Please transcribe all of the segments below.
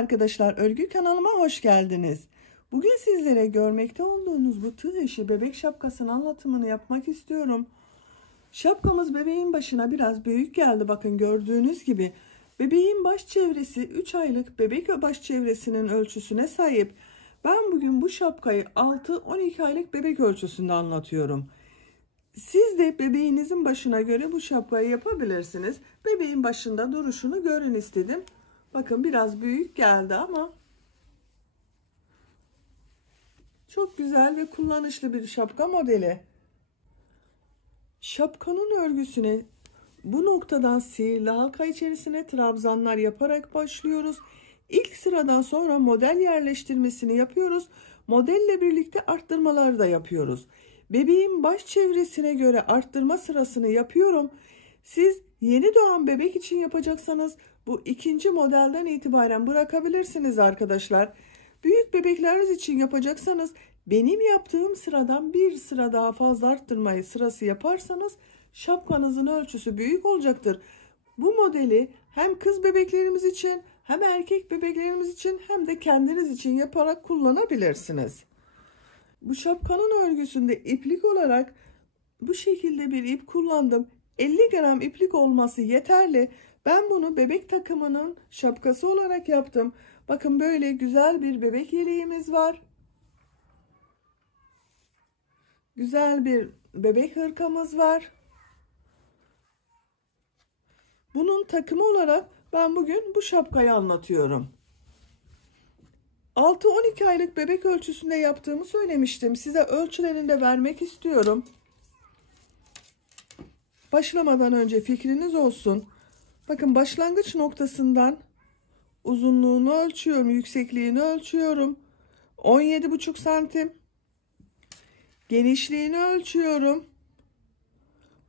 arkadaşlar, örgü kanalıma hoş geldiniz. Bugün sizlere görmekte olduğunuz bu tığ işi bebek şapkasının anlatımını yapmak istiyorum. Şapkamız bebeğin başına biraz büyük geldi, bakın gördüğünüz gibi. Bebeğin baş çevresi 3 aylık bebek baş çevresinin ölçüsüne sahip. Ben bugün bu şapkayı 6-12 aylık bebek ölçüsünde anlatıyorum. Siz de bebeğinizin başına göre bu şapkayı yapabilirsiniz. Bebeğin başında duruşunu görün istedim. Bakın biraz büyük geldi ama çok güzel ve kullanışlı bir şapka modeli. Şapkanın örgüsüne bu noktadan sihirli halka içerisine trabzanlar yaparak başlıyoruz. İlk sıradan sonra model yerleştirmesini yapıyoruz. Modelle birlikte arttırmaları da yapıyoruz. Bebeğin baş çevresine göre arttırma sırasını yapıyorum. Siz yeni doğan bebek için yapacaksanız bu ikinci modelden itibaren bırakabilirsiniz arkadaşlar. Büyük bebekleriniz için yapacaksanız benim yaptığım sıradan bir sıra daha fazla arttırmayı sırası yaparsanız şapkanızın ölçüsü büyük olacaktır. Bu modeli hem kız bebeklerimiz için hem erkek bebeklerimiz için hem de kendiniz için yaparak kullanabilirsiniz. Bu şapkanın örgüsünde iplik olarak bu şekilde bir ip kullandım. 50 gram iplik olması yeterli. Ben bunu bebek takımının şapkası olarak yaptım. Bakın böyle güzel bir bebek yeleğimiz var. Güzel bir bebek hırkamız var. Bunun takımı olarak ben bugün bu şapkayı anlatıyorum. 6-12 aylık bebek ölçüsünde yaptığımı söylemiştim. Size ölçülerini de vermek istiyorum. Başlamadan önce fikriniz olsun. Bakın başlangıç noktasından uzunluğunu ölçüyorum, yüksekliğini ölçüyorum. 17,5 santim. Genişliğini ölçüyorum.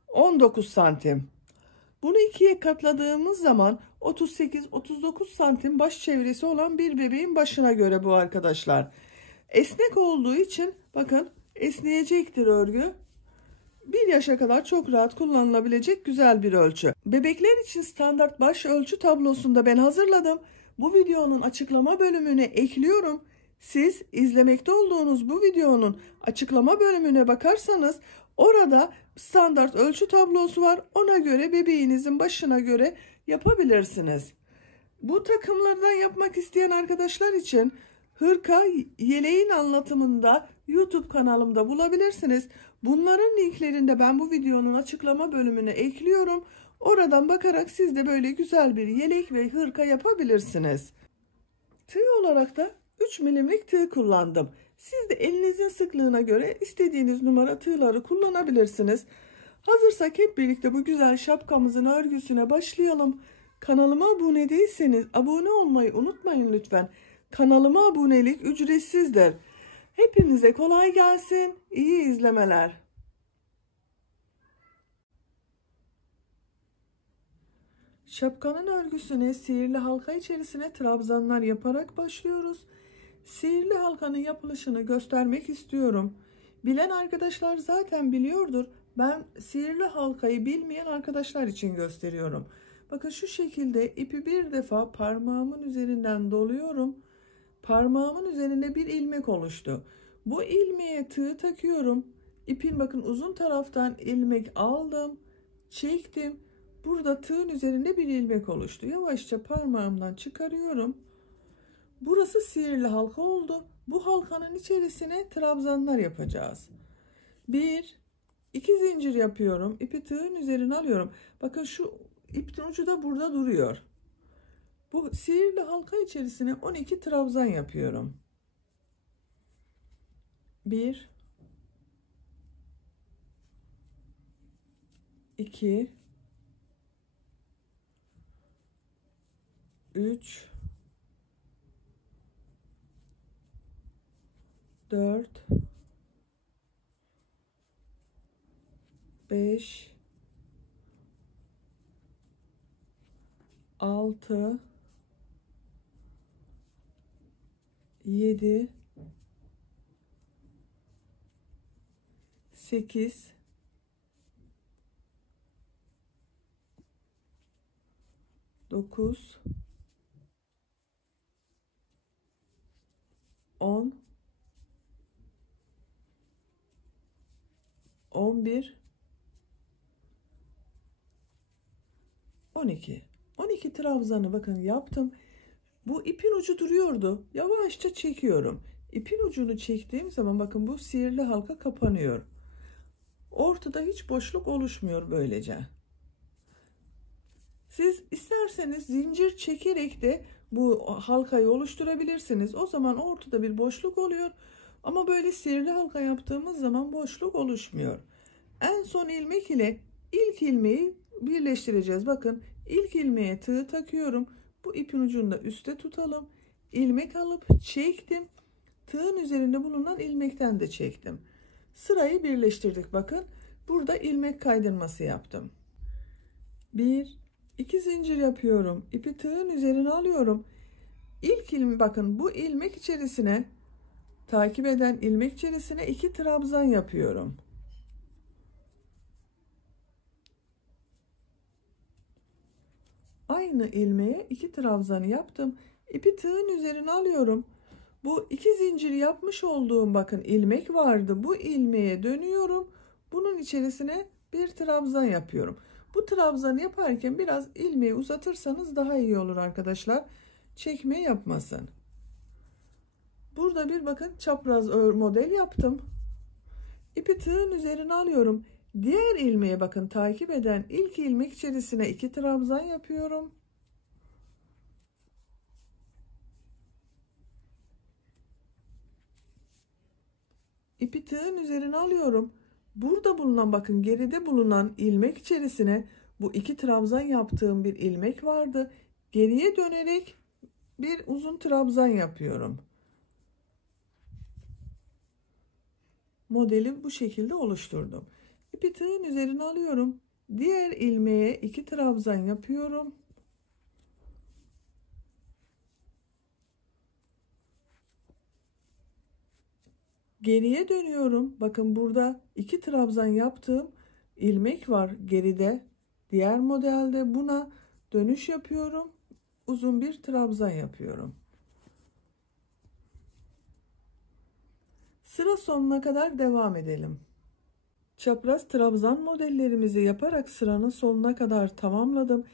19 santim. Bunu ikiye katladığımız zaman 38-39 santim baş çevresi olan bir bebeğin başına göre bu arkadaşlar. Esnek olduğu için bakın esneyecektir örgü. 1 yaşa kadar çok rahat kullanılabilecek güzel bir ölçü. Bebekler için standart baş ölçü tablosunda ben hazırladım. Bu videonun açıklama bölümüne ekliyorum. Siz izlemekte olduğunuz bu videonun açıklama bölümüne bakarsanız orada standart ölçü tablosu var. Ona göre bebeğinizin başına göre yapabilirsiniz. Bu takımlardan yapmak isteyen arkadaşlar için hırka yeleğin anlatımında YouTube kanalımda bulabilirsiniz. Bunların linklerini de ben bu videonun açıklama bölümüne ekliyorum. Oradan bakarak siz de böyle güzel bir yelek ve hırka yapabilirsiniz. Tığ olarak da 3 milimlik tığ kullandım. Siz de elinizin sıklığına göre istediğiniz numara tığları kullanabilirsiniz. Hazırsak hep birlikte bu güzel şapkamızın örgüsüne başlayalım. Kanalıma abone değilseniz abone olmayı unutmayın lütfen. Kanalıma abonelik ücretsizdir. Hepinize kolay gelsin. İyi izlemeler. Şapkanın örgüsüne sihirli halka içerisine trabzanlar yaparak başlıyoruz. Sihirli halkanın yapılışını göstermek istiyorum. Bilen arkadaşlar zaten biliyordur. Ben sihirli halkayı bilmeyen arkadaşlar için gösteriyorum. Bakın şu şekilde ipi bir defa parmağımın üzerinden doluyorum. Parmağımın üzerinde bir ilmek oluştu. Bu ilmeğe tığ takıyorum. İpin bakın uzun taraftan ilmek aldım, çektim. Burada tığın üzerinde bir ilmek oluştu. Yavaşça parmağımdan çıkarıyorum. Burası sihirli halka oldu. Bu halkanın içerisine trabzanlar yapacağız. 1 2 zincir yapıyorum. İpi tığın üzerine alıyorum. Bakın şu ipin ucu da burada duruyor. Bu sihirli halka içerisine 12 trabzan yapıyorum. 1 2 3 4 5 6 7 8 9 11, 12. 12 trabzanı bakın yaptım. Bu ipin ucu duruyordu. Yavaşça çekiyorum. İpin ucunu çektiğim zaman bakın bu sihirli halka kapanıyor. Ortada hiç boşluk oluşmuyor böylece. Siz isterseniz zincir çekerek de bu halkayı oluşturabilirsiniz. O zaman ortada bir boşluk oluyor. Ama böyle sihirli halka yaptığımız zaman boşluk oluşmuyor. En son ilmek ile ilk ilmeği birleştireceğiz. Bakın ilk ilmeğe tığ takıyorum. Bu ipin ucunu da üstte tutalım. İlmek alıp çektim. Tığın üzerinde bulunan ilmekten de çektim. Sırayı birleştirdik bakın. Burada ilmek kaydırması yaptım. 1, 2 zincir yapıyorum. İpi tığın üzerine alıyorum. İlk ilmek bakın bu ilmek içerisine takip eden ilmek içerisine 2 trabzan yapıyorum. Aynı ilmeğe 2 trabzanı yaptım. İpi tığın üzerine alıyorum. Bu 2 zincir yapmış olduğum bakın ilmek vardı. Bu ilmeğe dönüyorum. Bunun içerisine bir trabzan yapıyorum. Bu trabzanı yaparken biraz ilmeği uzatırsanız daha iyi olur arkadaşlar. Çekme yapmasın. Burada bir bakın çapraz model yaptım. İpi tığın üzerine alıyorum. Diğer ilmeğe bakın takip eden ilk ilmek içerisine 2 trabzan yapıyorum. İpi tığın üzerine alıyorum. Burada bulunan bakın geride bulunan ilmek içerisine bu 2 trabzan yaptığım bir ilmek vardı. Geriye dönerek bir uzun trabzan yapıyorum. Modeli bu şekilde oluşturdum. İpi tığın üzerine alıyorum. Diğer ilmeğe 2 trabzan yapıyorum. Geriye dönüyorum. Bakın burada 2 trabzan yaptığım ilmek var geride. Diğer modelde buna dönüş yapıyorum. Uzun bir trabzan yapıyorum. Sıra sonuna kadar devam edelim. Çapraz trabzan modellerimizi yaparak sıranın sonuna kadar tamamladım.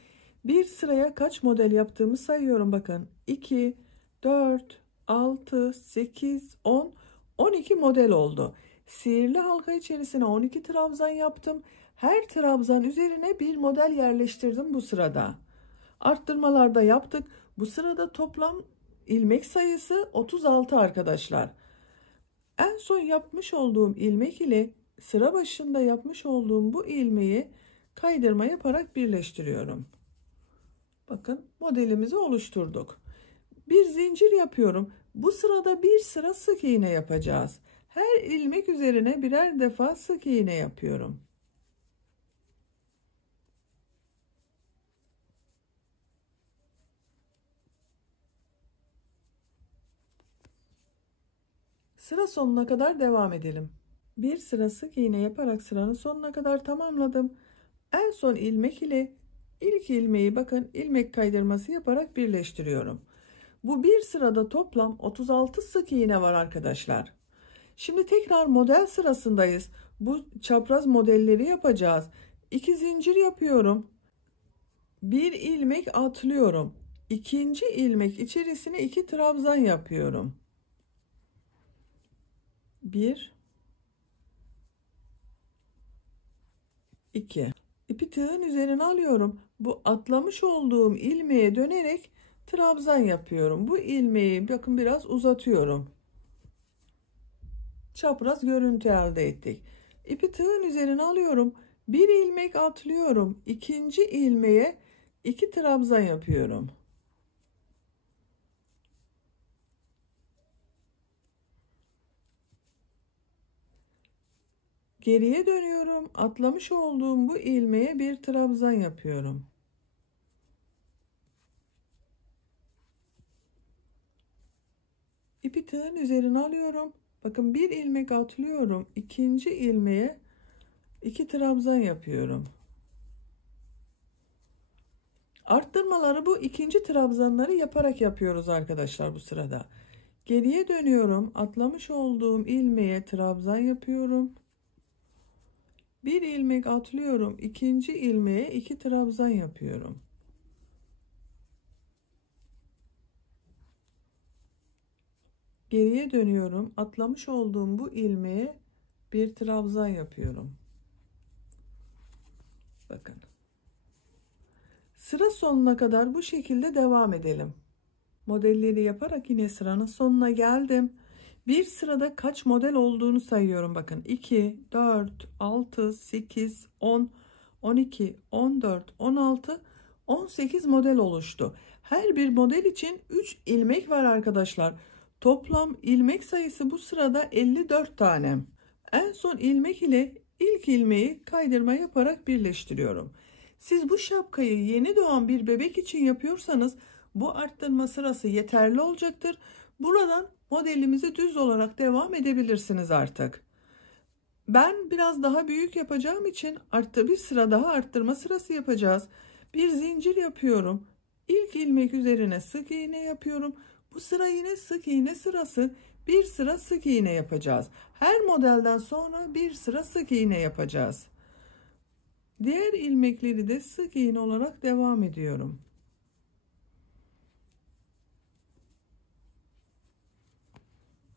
Bir sıraya kaç model yaptığımı sayıyorum bakın. 2, 4, 6, 8, 10, 12 model oldu. Sihirli halka içerisine 12 trabzan yaptım. Her trabzan üzerine bir model yerleştirdim bu sırada. Arttırmalarda yaptık. Bu sırada toplam ilmek sayısı 36 arkadaşlar. En son yapmış olduğum ilmek ile sıra başında yapmış olduğum bu ilmeği kaydırma yaparak birleştiriyorum. Bakın modelimizi oluşturduk. Bir zincir yapıyorum. Bu sırada bir sıra sık iğne yapacağız. Her ilmek üzerine birer defa sık iğne yapıyorum. Sıra sonuna kadar devam edelim. Bir sıra sık iğne yaparak sıranın sonuna kadar tamamladım. En son ilmek ile ilk ilmeği bakın ilmek kaydırması yaparak birleştiriyorum. Bu bir sırada toplam 36 sık iğne var arkadaşlar. Şimdi tekrar model sırasındayız. Bu çapraz modelleri yapacağız. 2 zincir yapıyorum. Bir ilmek atlıyorum. İkinci ilmek içerisine 2 trabzan yapıyorum. 1, 2. İpi tığın üzerine alıyorum. Bu atlamış olduğum ilmeğe dönerek trabzan yapıyorum. Bu ilmeği bakın biraz uzatıyorum. Çapraz görüntü elde ettik. İpi tığın üzerine alıyorum. Bir ilmek atlıyorum. İkinci ilmeğe 2 trabzan yapıyorum. Geriye dönüyorum. Atlamış olduğum bu ilmeğe bir trabzan yapıyorum. İpi tığın üzerine alıyorum. Bakın bir ilmek atlıyorum. İkinci ilmeğe 2 trabzan yapıyorum. Arttırmaları bu ikinci trabzanları yaparak yapıyoruz arkadaşlar bu sırada. Geriye dönüyorum. Atlamış olduğum ilmeğe trabzan yapıyorum. Bir ilmek atlıyorum. İkinci ilmeğe 2 trabzan yapıyorum. Geriye dönüyorum. Atlamış olduğum bu ilmeğe bir trabzan yapıyorum. Bakın. Sıra sonuna kadar bu şekilde devam edelim. Modelleri yaparak yine sıranın sonuna geldim. Bir sırada kaç model olduğunu sayıyorum. Bakın 2, 4, 6, 8, 10, 12, 14, 16, 18 model oluştu. Her bir model için 3 ilmek var arkadaşlar. Toplam ilmek sayısı bu sırada 54 tane. En son ilmek ile ilk ilmeği kaydırma yaparak birleştiriyorum. Siz bu şapkayı yeni doğan bir bebek için yapıyorsanız bu arttırma sırası yeterli olacaktır. Buradan modelimizi düz olarak devam edebilirsiniz artık. Ben biraz daha büyük yapacağım için bir sıra daha arttırma sırası yapacağız. Bir zincir yapıyorum. İlk ilmek üzerine sık iğne yapıyorum. Bu sıra yine sık iğne sırası. Bir sıra sık iğne yapacağız. Her modelden sonra bir sıra sık iğne yapacağız. Diğer ilmekleri de sık iğne olarak devam ediyorum.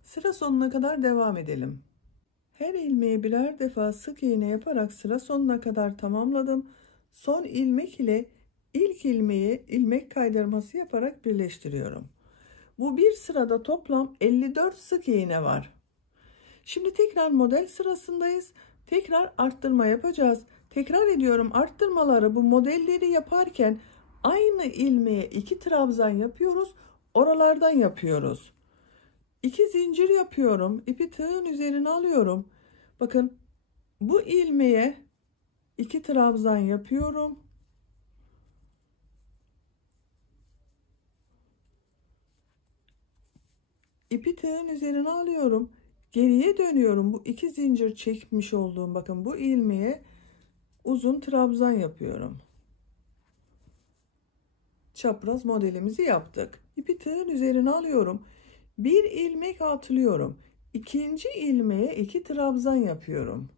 Sıra sonuna kadar devam edelim. Her ilmeğe birer defa sık iğne yaparak sıra sonuna kadar tamamladım. Son ilmek ile ilk ilmeği ilmek kaydırması yaparak birleştiriyorum. Bu bir sırada toplam 54 sık iğne var. Şimdi tekrar model sırasındayız. Tekrar arttırma yapacağız. Tekrar ediyorum, arttırmaları bu modelleri yaparken aynı ilmeğe 2 trabzan yapıyoruz. Oralardan yapıyoruz. 2 zincir yapıyorum. İpi tığın üzerine alıyorum. Bakın bu ilmeğe 2 trabzan yapıyorum. İpi tığın üzerine alıyorum. Geriye dönüyorum. Bu 2 zincir çekmiş olduğum bakın bu ilmeğe uzun trabzan yapıyorum. Çapraz modelimizi yaptık. İpi tığın üzerine alıyorum. Bir ilmek atlıyorum. İkinci ilmeğe 2 trabzan yapıyorum.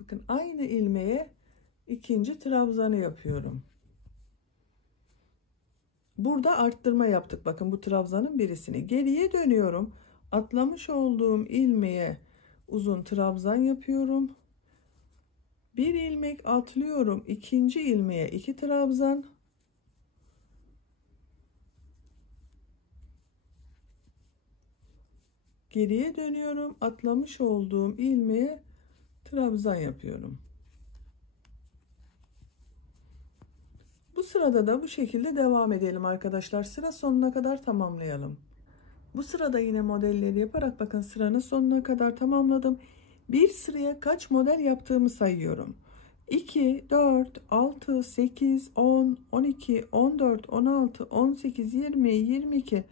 Bakın aynı ilmeğe ikinci trabzanı yapıyorum. Burada arttırma yaptık. Bakın bu trabzanın birisini. Geriye dönüyorum. Atlamış olduğum ilmeğe uzun trabzan yapıyorum. Bir ilmek atlıyorum. İkinci ilmeğe 2 trabzan. Geriye dönüyorum. Atlamış olduğum ilmeğe trabzan yapıyorum. Bu sırada da bu şekilde devam edelim arkadaşlar. Sıra sonuna kadar tamamlayalım. Bu sırada yine modelleri yaparak bakın sıranın sonuna kadar tamamladım. Bir sıraya kaç model yaptığımı sayıyorum. 2, 4, 6, 8, 10, 12, 14, 16, 18, 20, 22,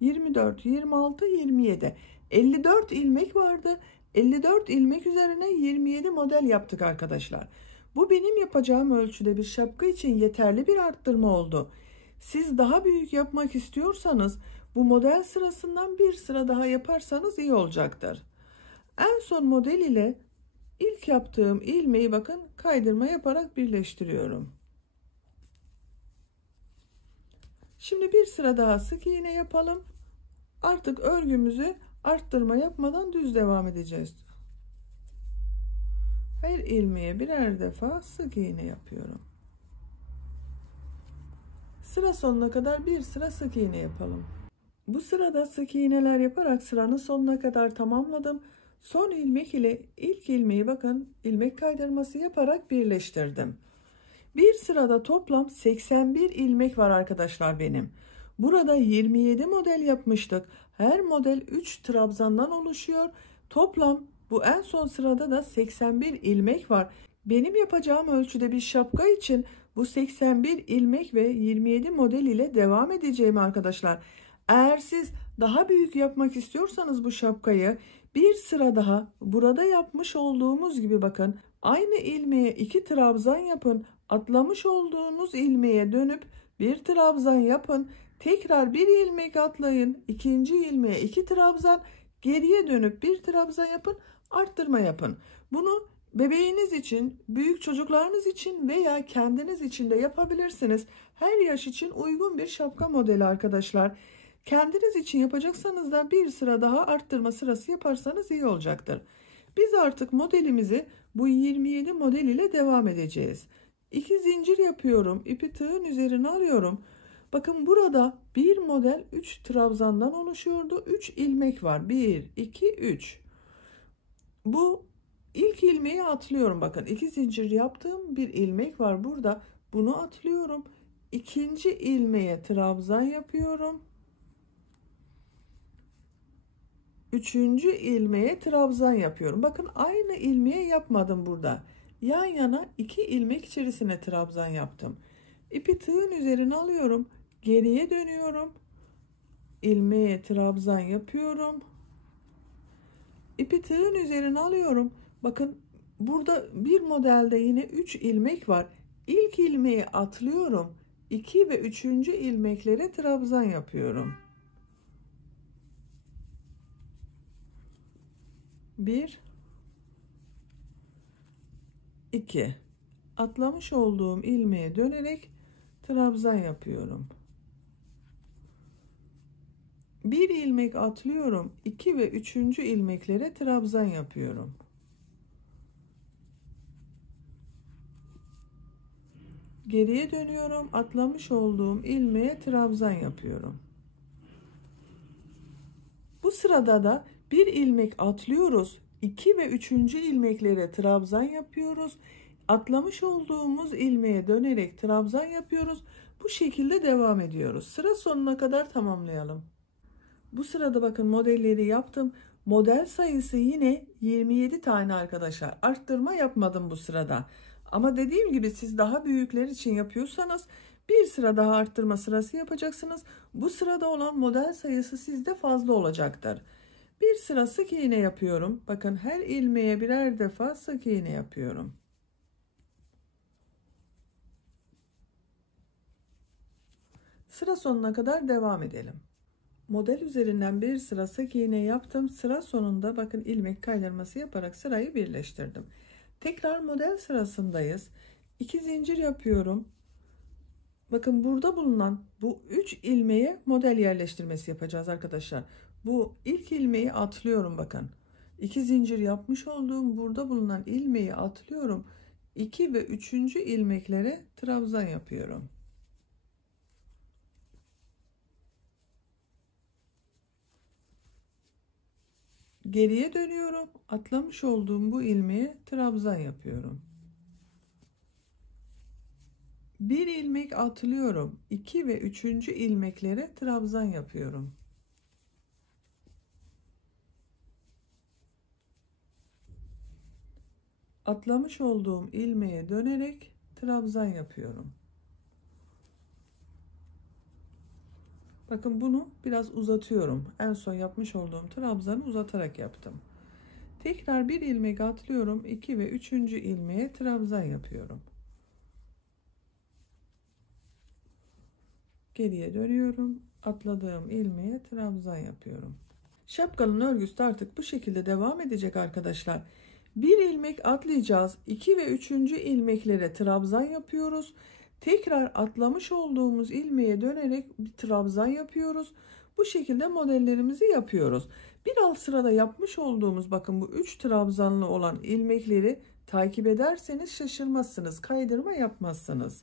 24, 26, 27. 54 ilmek vardı. 54 ilmek üzerine 27 model yaptık arkadaşlar. Bu benim yapacağım ölçüde bir şapka için yeterli bir arttırma oldu. Siz daha büyük yapmak istiyorsanız bu model sırasından bir sıra daha yaparsanız iyi olacaktır. En son model ile ilk yaptığım ilmeği bakın kaydırma yaparak birleştiriyorum. Şimdi bir sıra daha sık iğne yapalım. Artık örgümüzü arttırma yapmadan düz devam edeceğiz. Her ilmeğe birer defa sık iğne yapıyorum. Sıra sonuna kadar bir sıra sık iğne yapalım. Bu sırada sık iğneler yaparak sıranın sonuna kadar tamamladım. Son ilmek ile ilk ilmeği bakın ilmek kaydırması yaparak birleştirdim. Bir sırada toplam 81 ilmek var arkadaşlar benim. Burada 27 model yapmıştık. Her model 3 trabzandan oluşuyor. Toplam bu en son sırada da 81 ilmek var. Benim yapacağım ölçüde bir şapka için bu 81 ilmek ve 27 model ile devam edeceğim arkadaşlar. Eğer siz daha büyük yapmak istiyorsanız bu şapkayı bir sıra daha burada yapmış olduğumuz gibi bakın aynı ilmeğe 2 trabzan yapın. Atlamış olduğunuz ilmeğe dönüp bir trabzan yapın. Tekrar bir ilmek atlayın. İkinci ilmeğe 2 trabzan. Geriye dönüp bir trabzan yapın, arttırma yapın. Bunu bebeğiniz için, büyük çocuklarınız için veya kendiniz için de yapabilirsiniz. Her yaş için uygun bir şapka modeli arkadaşlar. Kendiniz için yapacaksanız da bir sıra daha arttırma sırası yaparsanız iyi olacaktır. Biz artık modelimizi bu 27 model ile devam edeceğiz. 2 zincir yapıyorum. İpi tığın üzerine alıyorum. Bakın burada bir model 3 trabzandan oluşuyordu. 3 ilmek var. 1, 2, 3. Bu ilk ilmeği atlıyorum. Bakın 2 zincir yaptığım bir ilmek var burada. Bunu atlıyorum. İkinci ilmeğe trabzan yapıyorum. Üçüncü ilmeğe trabzan yapıyorum. Bakın aynı ilmeğe yapmadım burada. Yan yana 2 ilmek içerisine trabzan yaptım. İpi tığın üzerine alıyorum. Geriye dönüyorum. İlmeğe trabzan yapıyorum. İpi tığın üzerine alıyorum. Bakın burada bir modelde yine 3 ilmek var. İlk ilmeği atlıyorum. 2 ve 3. ilmeklere trabzan yapıyorum. 1, 2. Atlamış olduğum ilmeğe dönerek trabzan yapıyorum. Bir ilmek atlıyorum. 2 ve 3. ilmeklere trabzan yapıyorum. Geriye dönüyorum. Atlamış olduğum ilmeğe trabzan yapıyorum. Bu sırada da bir ilmek atlıyoruz. 2 ve 3. ilmeklere trabzan yapıyoruz. Atlamış olduğumuz ilmeğe dönerek trabzan yapıyoruz. Bu şekilde devam ediyoruz. Sıra sonuna kadar tamamlayalım. Bu sırada bakın modelleri yaptım. Model sayısı yine 27 tane arkadaşlar. Arttırma yapmadım bu sırada. Ama dediğim gibi siz daha büyükler için yapıyorsanız bir sıra daha arttırma sırası yapacaksınız. Bu sırada olan model sayısı sizde fazla olacaktır. Bir sıra sık iğne yapıyorum. Bakın her ilmeğe birer defa sık iğne yapıyorum. Sıra sonuna kadar devam edelim. Model üzerinden bir sıra sık iğne yaptım. Sıra sonunda bakın ilmek kaydırması yaparak sırayı birleştirdim. Tekrar model sırasındayız. 2 zincir yapıyorum. Bakın burada bulunan bu 3 ilmeğe model yerleştirmesi yapacağız arkadaşlar. Bu ilk ilmeği atlıyorum bakın. 2 zincir yapmış olduğum burada bulunan ilmeği atlıyorum. 2 ve 3. ilmeklere trabzan yapıyorum. Geriye dönüyorum. Atlamış olduğum bu ilmeğe trabzan yapıyorum. Bir ilmek atlıyorum. 2 ve 3. ilmeklere trabzan yapıyorum. Atlamış olduğum ilmeğe dönerek trabzan yapıyorum. Bakın bunu biraz uzatıyorum. En son yapmış olduğum trabzanı uzatarak yaptım. Tekrar bir ilmek atlıyorum. 2 ve 3. ilmeğe trabzan yapıyorum. Geriye dönüyorum. Atladığım ilmeğe trabzan yapıyorum. Şapkanın örgüsü de artık bu şekilde devam edecek arkadaşlar. Bir ilmek atlayacağız. 2 ve 3. ilmeklere trabzan yapıyoruz. Tekrar atlamış olduğumuz ilmeğe dönerek bir trabzan yapıyoruz. Bu şekilde modellerimizi yapıyoruz. Bir alt sırada yapmış olduğumuz bakın bu 3 trabzanlı olan ilmekleri takip ederseniz şaşırmazsınız. Kaydırma yapmazsınız.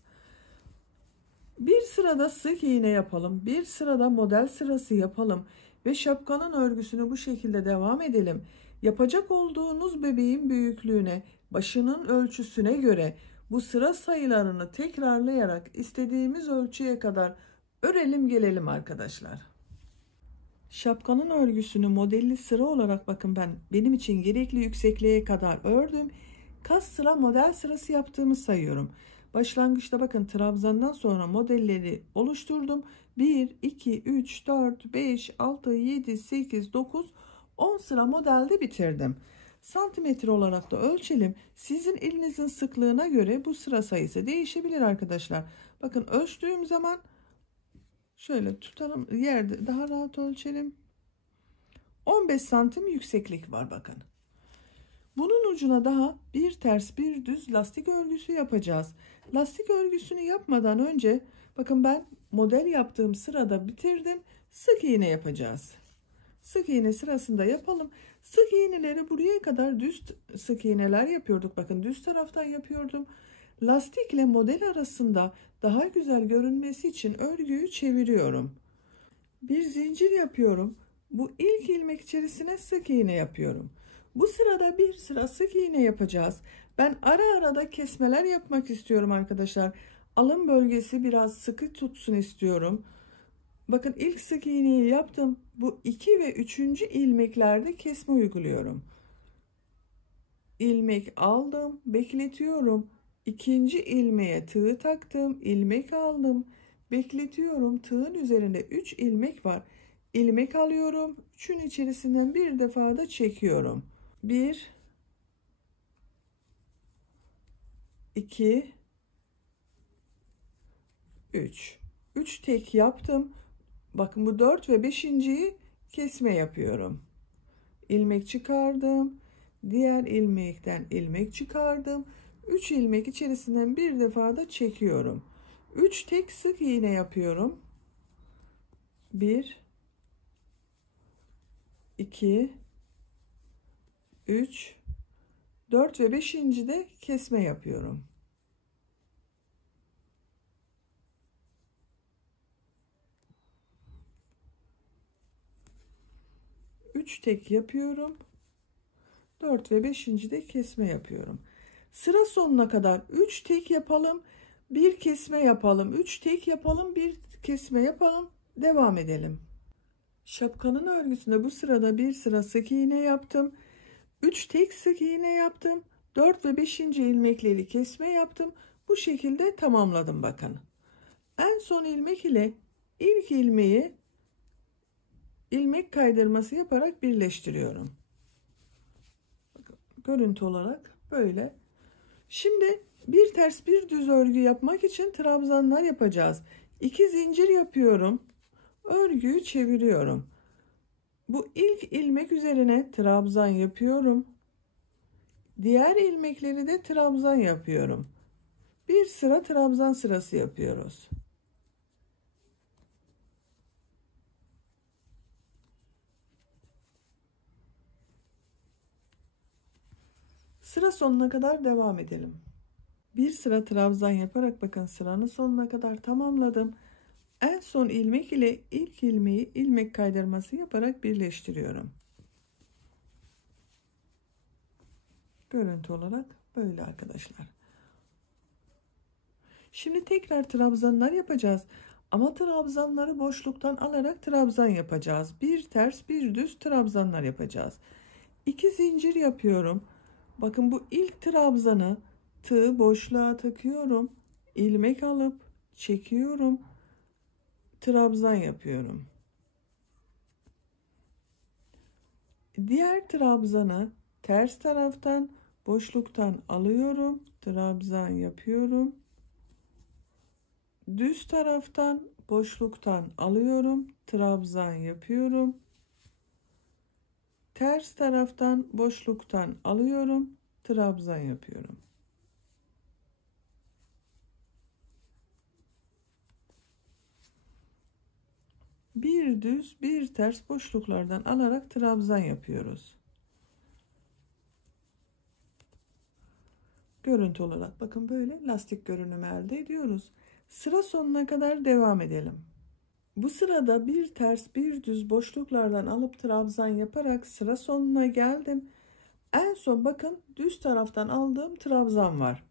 Bir sırada sık iğne yapalım. Bir sırada model sırası yapalım. Ve şapkanın örgüsünü bu şekilde devam edelim. Yapacak olduğunuz bebeğin büyüklüğüne, başının ölçüsüne göre bu sıra sayılarını tekrarlayarak istediğimiz ölçüye kadar örelim gelelim arkadaşlar. Şapkanın örgüsünü modelli sıra olarak bakın benim için gerekli yüksekliğe kadar ördüm. Kaç sıra model sırası yaptığımı sayıyorum. Başlangıçta bakın trabzandan sonra modelleri oluşturdum. 1, 2, 3, 4, 5, 6, 7, 8, 9, 10 sıra modelde bitirdim. Santimetre olarak da ölçelim. Sizin elinizin sıklığına göre bu sıra sayısı değişebilir arkadaşlar. Bakın ölçtüğüm zaman şöyle tutalım, yerde daha rahat ölçelim. 15 santim yükseklik var bakın. Bunun ucuna daha bir ters bir düz lastik örgüsü yapacağız. Lastik örgüsünü yapmadan önce bakın ben model yaptığım sırada bitirdim. Sık iğne yapacağız. Sık iğne sırasında yapalım. Sık iğneleri buraya kadar düz sık iğneler yapıyorduk. Bakın düz taraftan yapıyordum. Lastikle model arasında daha güzel görünmesi için örgüyü çeviriyorum. Bir zincir yapıyorum. Bu ilk ilmek içerisine sık iğne yapıyorum. Bu sırada bir sıra sık iğne yapacağız. Ben ara ara da kesmeler yapmak istiyorum arkadaşlar. Alın bölgesi biraz sıkı tutsun istiyorum. Bakın ilk sık iğneyi yaptım. Bu 2 ve 3. ilmeklerde kesme uyguluyorum. İlmek aldım, bekletiyorum. İkinci ilmeğe tığ taktım, ilmek aldım, bekletiyorum. Tığın üzerinde 3 ilmek var. İlmek alıyorum. 3'ün içerisinden bir defa da çekiyorum. 1 2 3 3 tek yaptım. Bakın bu 4 ve 5.'yi kesme yapıyorum. İlmek çıkardım. Diğer ilmekten ilmek çıkardım. 3 ilmek içerisinden bir defa da çekiyorum. 3 tek sık iğne yapıyorum. 1 2 3 4 ve 5. de kesme yapıyorum. Üç tek yapıyorum. 4 ve 5. de kesme yapıyorum. Sıra sonuna kadar 3 tek yapalım, bir kesme yapalım, 3 tek yapalım, bir kesme yapalım, devam edelim. Şapkanın örgüsünde bu sırada bir sıra sık iğne yaptım. 3 tek sık iğne yaptım. 4 ve 5. ilmekleri kesme yaptım. Bu şekilde tamamladım bakın. En son ilmek ile ilk ilmeği ilmek kaydırması yaparak birleştiriyorum. Bakın, görüntü olarak böyle. Şimdi bir ters bir düz örgü yapmak için trabzanlar yapacağız. 2 zincir yapıyorum. Örgüyü çeviriyorum. Bu ilk ilmek üzerine trabzan yapıyorum. Diğer ilmekleri de trabzan yapıyorum. Bir sıra trabzan sırası yapıyoruz. Sıra sonuna kadar devam edelim. Bir sıra trabzan yaparak bakın sıranın sonuna kadar tamamladım. En son ilmek ile ilk ilmeği ilmek kaydırması yaparak birleştiriyorum. Görüntü olarak böyle arkadaşlar. Şimdi tekrar trabzanlar yapacağız. Ama trabzanları boşluktan alarak trabzan yapacağız. Bir ters bir düz trabzanlar yapacağız. 2 zincir yapıyorum. Bakın bu ilk trabzanı tığ boşluğa takıyorum. İlmek alıp çekiyorum. Trabzan yapıyorum. Diğer trabzanı ters taraftan boşluktan alıyorum. Trabzan yapıyorum. Düz taraftan boşluktan alıyorum. Trabzan yapıyorum. Ters taraftan boşluktan alıyorum. Trabzan yapıyorum. Bir düz bir ters boşluklardan alarak trabzan yapıyoruz. Görüntü olarak bakın böyle lastik görünümü elde ediyoruz. Sıra sonuna kadar devam edelim. Bu sırada bir ters bir düz boşluklardan alıp trabzan yaparak sıra sonuna geldim. En son bakın düz taraftan aldığım trabzan var.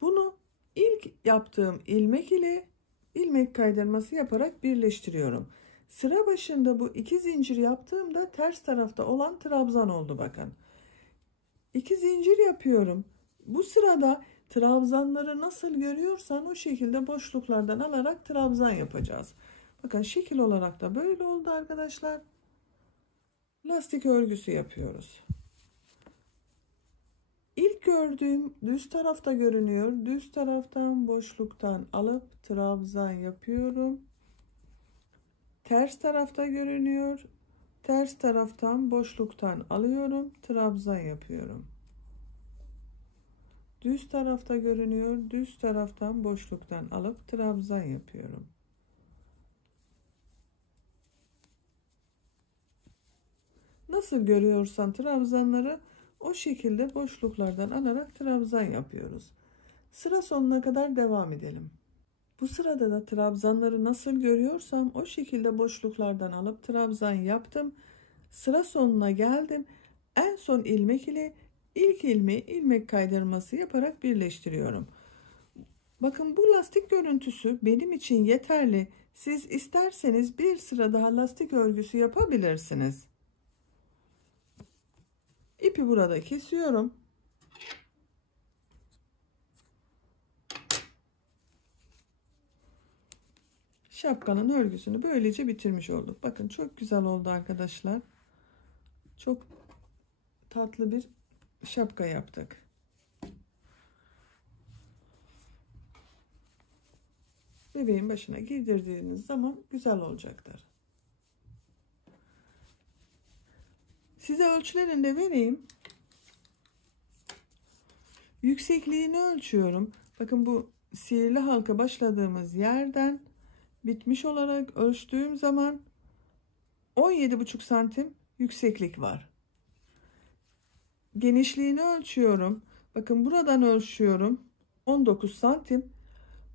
Bunu ilk yaptığım ilmek ile ilmek kaydırması yaparak birleştiriyorum. Sıra başında bu 2 zincir yaptığımda ters tarafta olan trabzan oldu bakın. 2 zincir yapıyorum. Bu sırada trabzanları nasıl görüyorsan o şekilde boşluklardan alarak trabzan yapacağız. Bakın şekil olarak da böyle oldu arkadaşlar. Lastik örgüsü yapıyoruz. İlk gördüğüm düz tarafta görünüyor. Düz taraftan boşluktan alıp trabzan yapıyorum. Ters tarafta görünüyor. Ters taraftan boşluktan alıyorum, trabzan yapıyorum. Düz tarafta görünüyor, düz taraftan boşluktan alıp trabzan yapıyorum. Nasıl görüyorsan trabzanları o şekilde boşluklardan alarak trabzan yapıyoruz. Sıra sonuna kadar devam edelim. Bu sırada da trabzanları nasıl görüyorsam o şekilde boşluklardan alıp trabzan yaptım. Sıra sonuna geldim. En son ilmek ile ilk ilmeği ilmek kaydırması yaparak birleştiriyorum. Bakın bu lastik görüntüsü benim için yeterli. Siz isterseniz bir sıra daha lastik örgüsü yapabilirsiniz. İpi burada kesiyorum. Şapkanın örgüsünü böylece bitirmiş olduk. Bakın çok güzel oldu arkadaşlar. Çok tatlı bir şapka yaptık. Bebeğin başına giydirdiğiniz zaman güzel olacaktır. Size ölçülerini de vereyim. Yüksekliğini ölçüyorum. Bakın bu sihirli halka başladığımız yerden bitmiş olarak ölçtüğüm zaman 17,5 santim yükseklik var. Genişliğini ölçüyorum. Bakın buradan ölçüyorum. 19 santim.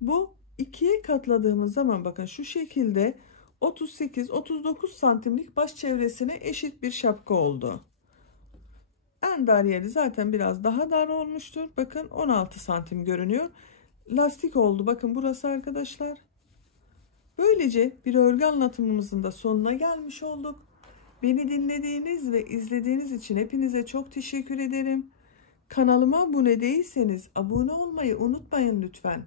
Bu ikiye katladığımız zaman bakın şu şekilde 38-39 santimlik baş çevresine eşit bir şapka oldu. En dar yeri zaten biraz daha dar olmuştur. Bakın 16 santim görünüyor. Lastik oldu. Bakın burası arkadaşlar. Böylece bir örgü anlatımımızın da sonuna gelmiş olduk. Beni dinlediğiniz ve izlediğiniz için hepinize çok teşekkür ederim. Kanalıma abone değilseniz abone olmayı unutmayın lütfen.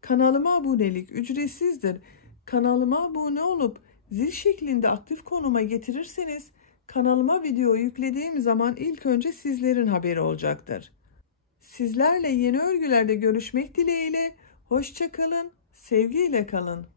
Kanalıma abonelik ücretsizdir. Kanalıma abone olup zil şeklinde aktif konuma getirirseniz kanalıma video yüklediğim zaman ilk önce sizlerin haberi olacaktır. Sizlerle yeni örgülerde görüşmek dileğiyle. Hoşça kalın, sevgiyle kalın.